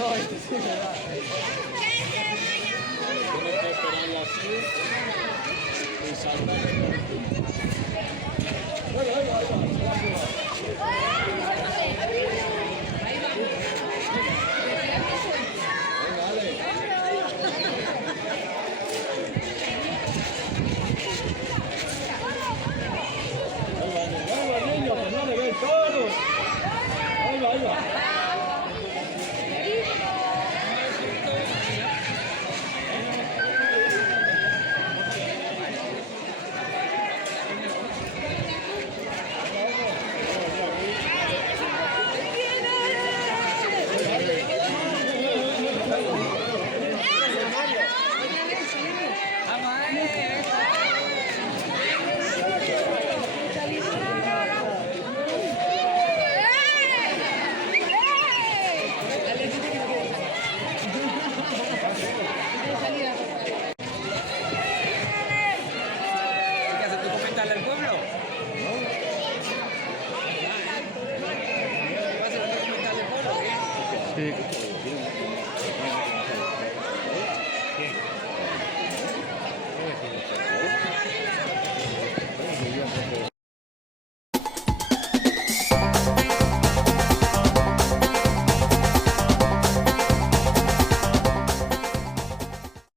No, este sí, ¿verdad? Tienes que esperarla así y saltar. Bueno, ahí va, Venga, dale. Ahí va, niño, que no le ven todos. Ahí va, ahí va. ¿Qué haces? ¿Tú comentarle al pueblo? ¿Vas a comentarle al pueblo? Sí.